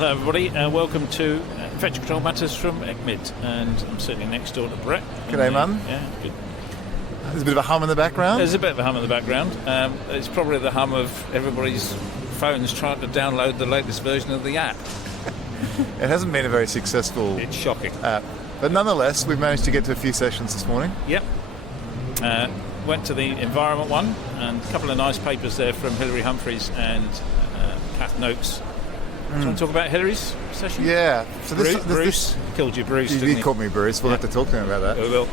hello everybody, welcome to Infection Control Matters from ECCMID, and I'm sitting next door to Brett. G'day, Mum. Yeah, good. There's a bit of a hum in the background. There's a bit of a hum in the background. It's probably the hum of everybody's phones trying to download the latest version of the app. It hasn't been a very successful It's shocking. app. But nonetheless, we've managed to get to a few sessions this morning. Yep. Went to the environment one, and a couple of nice papers there from Hilary, Humphries and Cath, Noakes. Do you want to talk about Hilary's session? Yeah. So Bruce. Killed you, Bruce, didn't He he? called me Bruce. We'll have to talk to him about that. We will.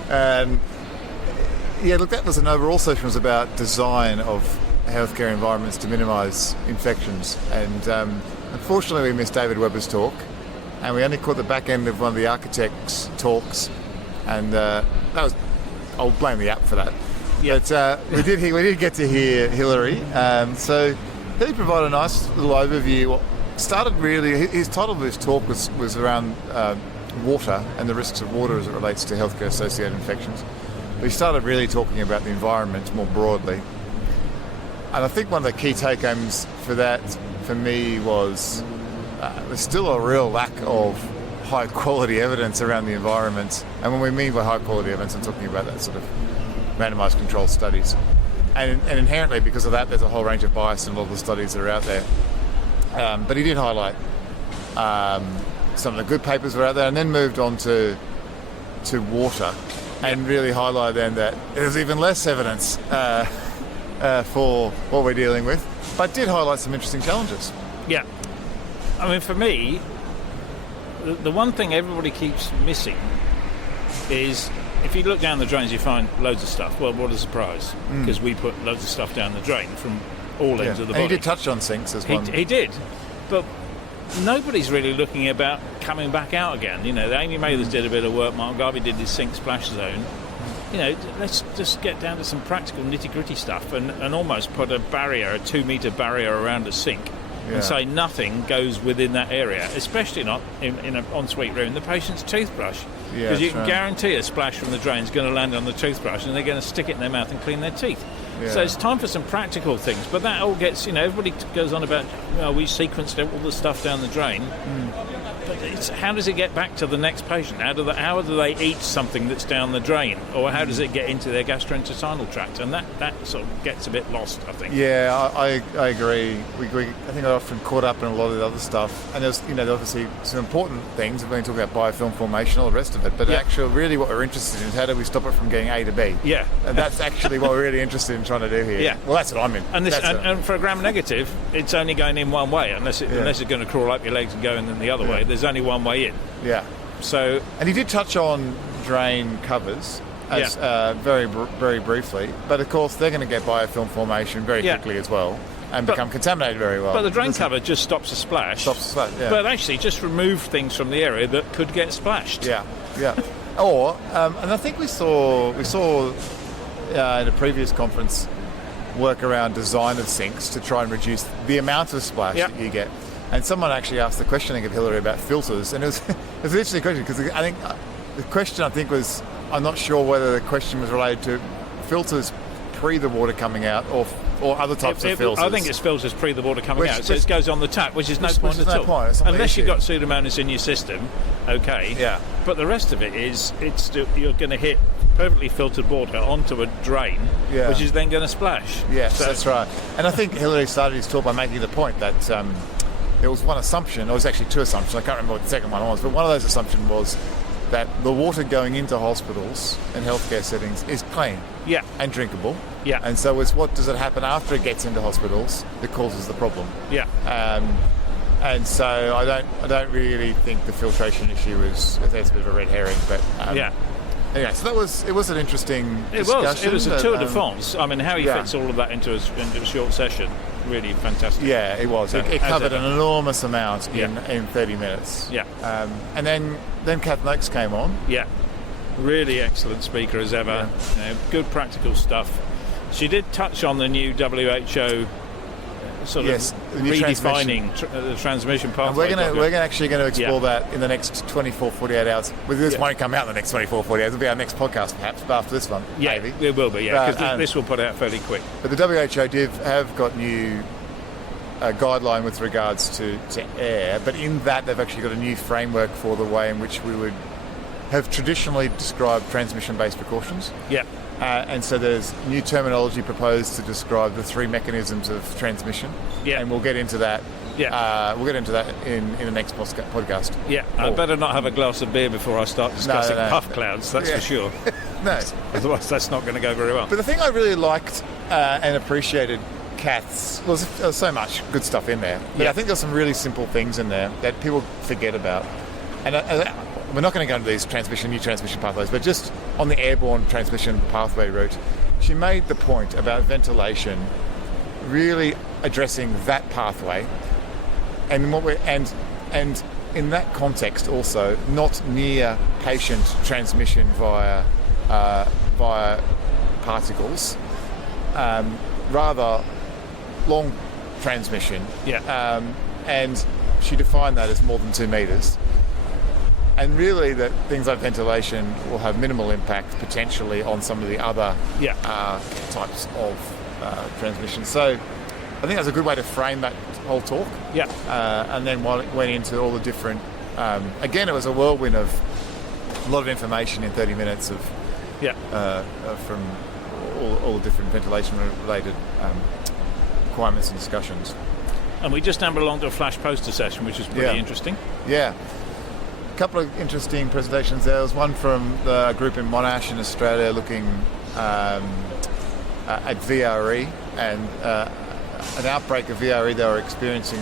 Yeah, look, that was an overall session. It was about design of healthcare environments to minimise infections. And unfortunately, we missed David Webber's talk. And we only caught the back end of one of the architects' talks. And that was... I'll blame the app for that. Yep. But we did get to hear Hilary. So he provided a nice little overview. Started really, his title of his talk was around water and the risks of water as it relates to healthcare associated infections. But he started really talking about the environment more broadly. And I think one of the key take-homes for that, for me, was there's still a real lack of high quality evidence around the environment. And when we mean by high quality evidence, I'm talking about that sort of randomised controlled studies. And inherently, because of that, there's a whole range of bias in a lot of the studies that are out there. But he did highlight some of the good papers were out there, and then moved on to water, and really highlighted then that there's even less evidence for what we're dealing with, but did highlight some interesting challenges. Yeah. I mean, for me, the one thing everybody keeps missing is if you look down the drains, you find loads of stuff. Well, what a surprise, because we put loads of stuff down the drain from all ends of the body. And he did touch on sinks as well. He did, but nobody's really looking about coming back out again. You know, Amy Mathers did a bit of work, Mark Garvey did his sink splash zone. You know, let's just get down to some practical nitty-gritty stuff and almost put a barrier, a 2-metre barrier around a sink, and say nothing goes within that area, especially not in an ensuite room, the patient's toothbrush. Because you can guarantee a splash from the drain is going to land on the toothbrush and they're going to stick it in their mouth and clean their teeth. Yeah. So it's time for some practical things, but that all gets, you know, everybody goes on about, well, we sequenced all the stuff down the drain. But it's, how does it get back to the next patient? How do they eat something that's down the drain? Or how does it get into their gastrointestinal tract? And that sort of gets a bit lost, I think. Yeah, I agree. I think I often caught up in a lot of the other stuff. And there's, you know, obviously some important things. We're going to talk about biofilm formation, all the rest of it. But actually, really what we're interested in is how do we stop it from getting A to B? Yeah. And that's actually what we're really interested in trying to do here. Yeah. Well, that's what I'm in. And for a gram-negative, it's only going in one way, unless it's going to crawl up your legs and go in the other way. There's only one way in. Yeah. So, and he did touch on drain covers as very briefly, but of course they're going to get biofilm formation very quickly as well and become contaminated very well. But the drain cover just stops a splash. But actually just remove things from the area that could get splashed. Yeah. Or and I think we saw in a previous conference work around design of sinks to try and reduce the amount of splash that you get. And someone actually asked the questioning of Hilary about filters, and it was an interesting question because I think the question was, I'm not sure whether the question was related to filters pre the water coming out or other types of filters. I think it's filters pre the water coming out, so it goes on the tap, which is no point at all. Unless you've got Pseudomonas in your system, okay. Yeah. But the rest of it is, you're going to hit perfectly filtered water onto a drain, which is then going to splash. Yes, that's right. And I think Hilary started his talk by making the point that there was one assumption, or it was actually two assumptions, I can't remember what the second one was, but one of those assumptions was that the water going into hospitals and healthcare settings is clean and drinkable. Yeah. And so it's what does it happen after it gets into hospitals that causes the problem. Yeah. And so I don't really think the filtration issue is, I think it's a bit of a red herring, but anyway, so it was an interesting discussion. It was a tour de France. I mean, how he fits all of that into a short session, really fantastic. Yeah, it was. It covered an enormous amount in 30 minutes. Yeah. And then Cath Noakes came on. Yeah. Really excellent speaker as ever. You know, good practical stuff. She did touch on the new WHO sort of redefining the transmission pathway. And we're actually going to explore that in the next 24, 48 hours. Well, this won't come out in the next 24, 48 hours. It'll be our next podcast, perhaps, after this one. Yeah, maybe. It will be, because this will put out fairly quick. But the WHO have got new guideline with regards to air, but in that they've actually got a new framework for the way in which we would have traditionally described transmission-based precautions. Yeah. And so there's new terminology proposed to describe the three mechanisms of transmission. Yeah. And we'll get into that. Yeah. We'll get into that in the next podcast. Yeah. I better not have a glass of beer before I start discussing No. puff clouds, that's for sure. No. Otherwise, that's not going to go very well. But the thing I really liked and appreciated Cath's, there was so much good stuff in there, but I think there's some really simple things in there that people forget about. And we're not going to go into these new transmission pathways, but just on the airborne transmission pathway route, she made the point about ventilation really addressing that pathway, and and in that context also not near patient transmission via particles, rather long transmission. Yeah. And she defined that as more than 2 metres. And really that things like ventilation will have minimal impact potentially on some of the other types of transmission. So I think that's a good way to frame that whole talk. Yeah. And then while it went into all the different... again, it was a whirlwind of a lot of information in 30 minutes of from all the different ventilation-related requirements and discussions. And we just stumbled along to a flash poster session, which is pretty interesting. Yeah. A couple of interesting presentations there. There was one from the group in Monash in Australia looking at VRE and an outbreak of VRE they were experiencing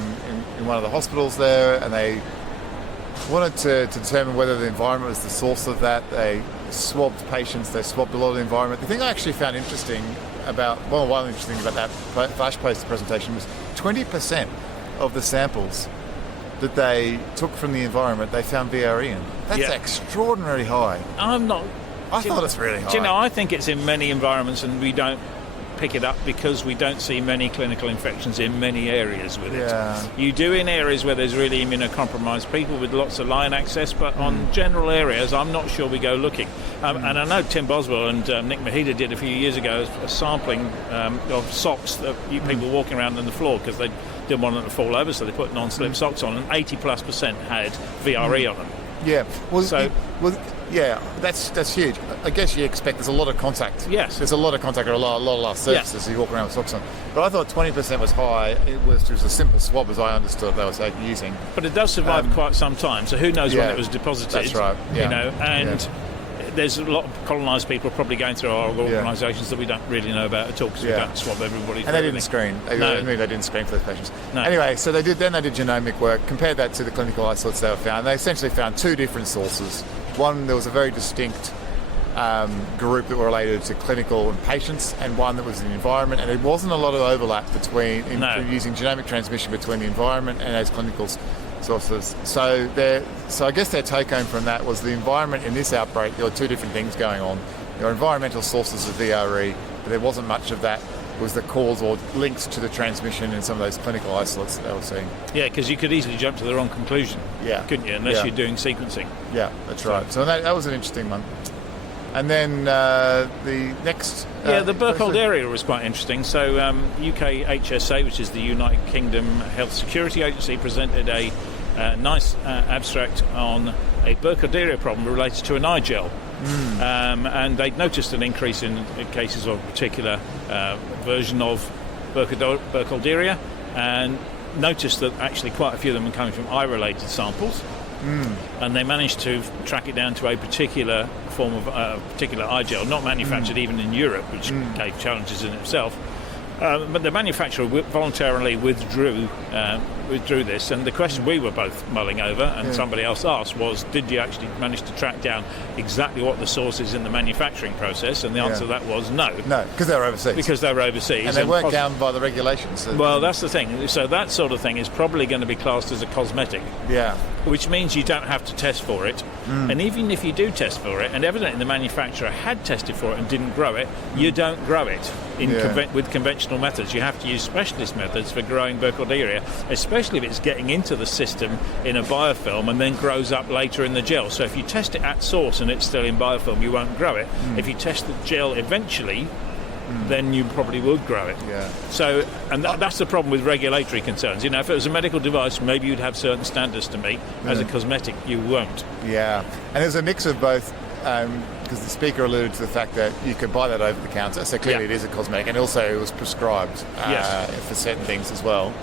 in one of the hospitals there, and they wanted to determine whether the environment was the source of that. They swabbed patients, they swabbed a lot of the environment. The thing I actually found interesting about that flash poster presentation was 20% of the samples that they took from the environment they found VRE in. That's extraordinarily high. I thought it's really high. Do you know, I think it's in many environments and we don't pick it up because we don't see many clinical infections in many areas with it. You do in areas where there's really immunocompromised people with lots of line access, but on general areas I'm not sure we go looking. And I know Tim Boswell and Nick Mahida did a few years ago a sampling of socks that people walking around on the floor because they didn't want them to fall over, so they put non-slip socks on, and 80+% had VRE on them. Yeah. That's huge. I guess you expect there's a lot of contact. Yes. There's a lot of contact or a lot of surfaces you walk around with socks on. But I thought 20% was high. It was just a simple swab as I understood they were using. But it does survive quite some time, so who knows when it was deposited. That's right. Yeah. You know, and there's a lot of colonised people probably going through our organisations that we don't really know about at all because we don't swab everybody. And they didn't screen. They didn't screen for those patients. No. Anyway, so they did genomic work, compared that to the clinical isolates they were found. They essentially found two different sources. One, there was a very distinct group that were related to clinical and patients, and one that was in the environment, and there wasn't a lot of overlap between using genomic transmission between the environment and those clinical sources. So I guess their take home from that was the environment in this outbreak, there were two different things going on. There were environmental sources of VRE, but there wasn't much of that was the cause or linked to the transmission in some of those clinical isolates that they were seeing. Yeah, because you could easily jump to the wrong conclusion, couldn't you, unless you're doing sequencing. Yeah, that's right. So that was an interesting one. And then the next... the Burkolderia was quite interesting. So UKHSA, which is the United Kingdom Health Security Agency, presented a nice abstract on a Burkolderia problem related to an eye gel. And they'd noticed an increase in cases of a particular version of Burkolderia, and noticed that actually quite a few of them were coming from eye-related samples. And they managed to track it down to a particular form of particular eye gel, not manufactured even in Europe, which gave challenges in itself. But the manufacturer voluntarily withdrew this, and the question we were both mulling over and somebody else asked was, did you actually manage to track down exactly what the source is in the manufacturing process? And the answer to that was no. No, because they were overseas. Because they were overseas. And they weren't down by the regulations. Well, that's the thing. So that sort of thing is probably going to be classed as a cosmetic. Yeah. Which means you don't have to test for it. And even if you do test for it, and evidently the manufacturer had tested for it and didn't grow it, you don't grow it with conventional methods. You have to use specialist methods for growing Burkolderia, especially if it's getting into the system in a biofilm and then grows up later in the gel. So if you test it at source and it's still in biofilm, you won't grow it. If you test the gel eventually then you probably would grow it. Yeah. So, and that's the problem with regulatory concerns. You know, if it was a medical device, maybe you'd have certain standards to meet. As a cosmetic, you won't. Yeah, and there's a mix of both, because the speaker alluded to the fact that you could buy that over the counter, so clearly it is a cosmetic, and also it was prescribed for certain things as well.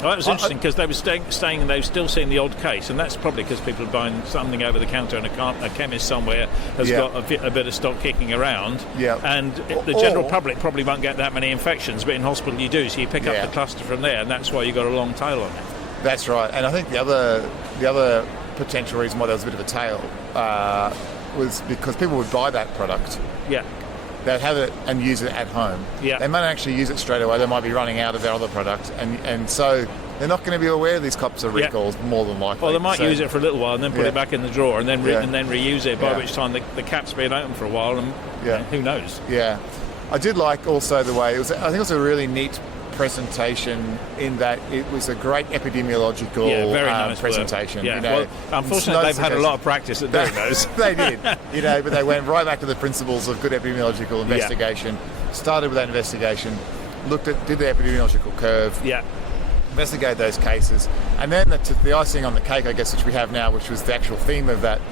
Well, that was interesting because they were saying they were still seeing the odd case, and that's probably because people are buying something over the counter and a chemist somewhere has got a bit of stock kicking around. Yeah. And the general public probably won't get that many infections, but in hospital you do, so you pick up the cluster from there, and that's why you've got a long tail on it. That's right, and I think the other potential reason why there was a bit of a tail was because people would buy that product. Yeah. They'd have it and use it at home. Yeah. They might actually use it straight away. They might be running out of their other product, and so they're not going to be aware of these cops are recalls more than likely. Well, they might use it for a little while and then put it back in the drawer and then reuse it. By which time the cap's been open for a while, and who knows? Yeah, I did like also the way it was. I think it was a really neat presentation in that it was a great epidemiological very nice presentation. Yeah. You know, well, unfortunately, they've had a lot of practice at doing those. They did, but they went right back to the principles of good epidemiological investigation. Started with that investigation, did the epidemiological curve. Yeah. Investigate those cases, and then the icing on the cake, I guess, which we have now, which was the actual theme of that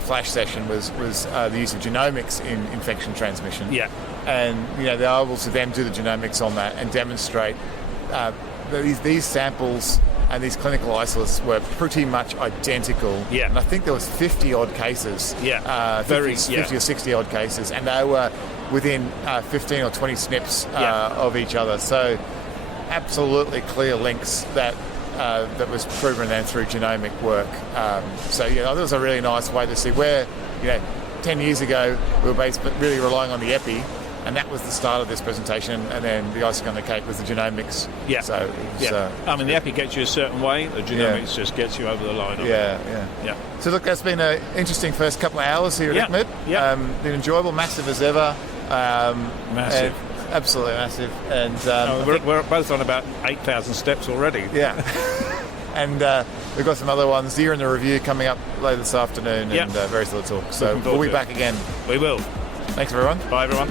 flash session, was the use of genomics in infection transmission. Yeah. And they're able to then do the genomics on that and demonstrate that these samples and these clinical isolates were pretty much identical. Yeah. And I think there was 50 odd cases. Yeah. 50 or 60 odd cases, and they were within 15 or 20 SNPs of each other. So absolutely clear links that was proven then through genomic work. So that was a really nice way to see where 10 years ago we were really relying on the epi, and that was the start of this presentation, and then the icing on the cake was the genomics. Yeah. So I mean, the epi gets you a certain way, the genomics just gets you over the line. Yeah. So look, that's been an interesting first couple of hours here at ECCMID. Yeah. Been enjoyable, massive as ever. Massive. Absolutely massive. And we're both on about 8,000 steps already. Yeah. And we've got some other ones here in the review coming up later this afternoon, and various other talks. So we'll be back again. We will. Thanks, everyone. Bye, everyone.